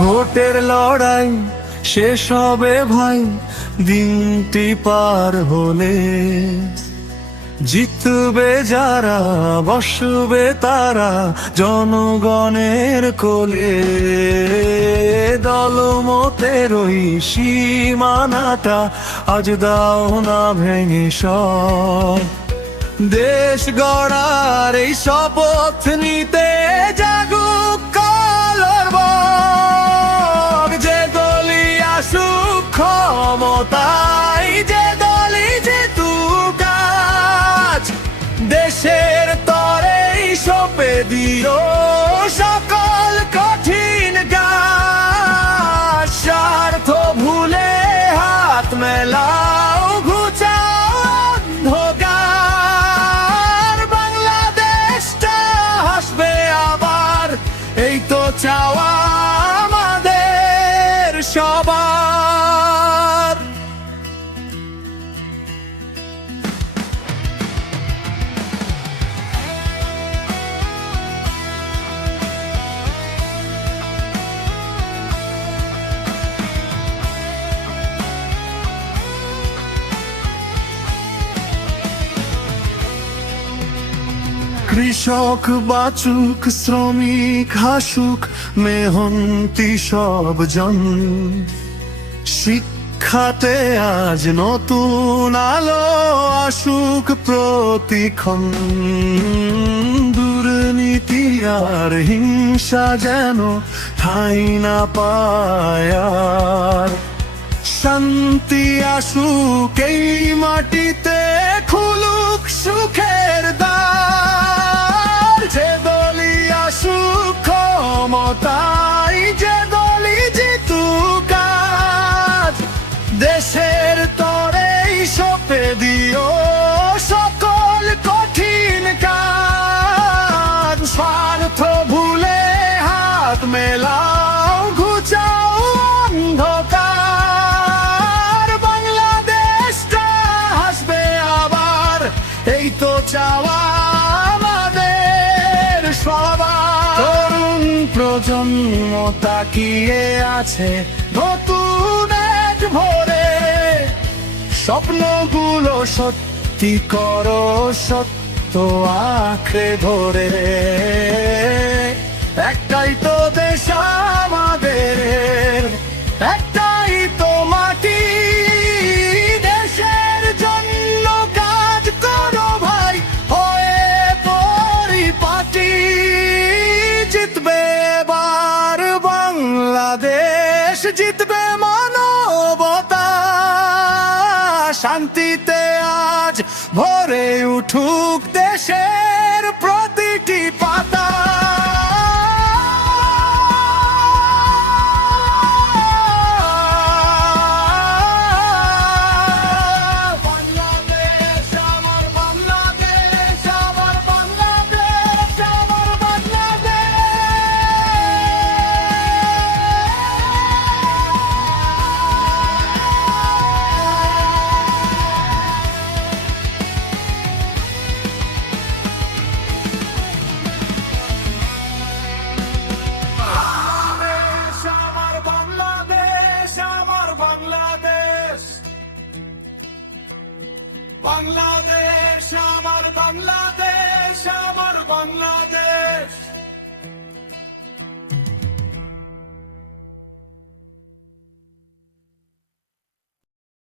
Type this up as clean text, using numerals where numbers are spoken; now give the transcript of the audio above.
ভোটের লড়াই শেষ হবে ভাই দিনটি পার হলে, জিতবে যারা বসবে তারা জনগণের কোলে। দলমতের ওই সীমানাটা আজ দাও না ভেঙে সব, দেশ গড়ার এই শপথ নিতে জাগুক কালোর বক। যে দলই আসুক ক্ষমতায়, যে দলই জিতুক আজ, দেশের তরেই সঁপে দিও সকল কঠিন কাজ। স্বার্থ ভুলে হাত মেলাও, ঘুচাও অন্ধকার, বাংলাদেশটা হাসবে আবার, এই তো চাওয়া আমাদের সবার। কৃষক বাঁচুক, শ্রমিক হাসুক, মেহনতি সব জন, শিক্ষাতে আজ নতুন আলো আসুক প্রতিক্ষণ। দুর্নীতি আর হিংসা যেন ঠাঁই না পায় আর, শান্তি আসুক এই মাটিতে, খুলুক সুখের দ্বার। যে দলই আসুক ক্ষমতায়, যে দলই জিতুক আজ, দেশের তরেই সঁপে দিও সকল কঠিন কাজ। স্বার্থ ভুলে হাত মেলাও, ঘুচাও অন্ধকার, বাংলাদেশটা হাসবে আবার, এই তো চাওয়া আমাদের সবার। তরুণ প্রজন্ম তাকিয়ে আছে নতুন এক ভোরে, স্বপ্নগুলো সত্যি করো, সত্য আঁকড়ে ধরে। একটাই তো দেশ আমাদের, একটাই তো মাটি, দেশের জন্য কাজ করো ভাই হয়ে পরিপাটি। জিতবে এবার বাংলাদেশ, জিতবে মানবতা, শান্তিতে আজ ভরে উঠুক দেশে।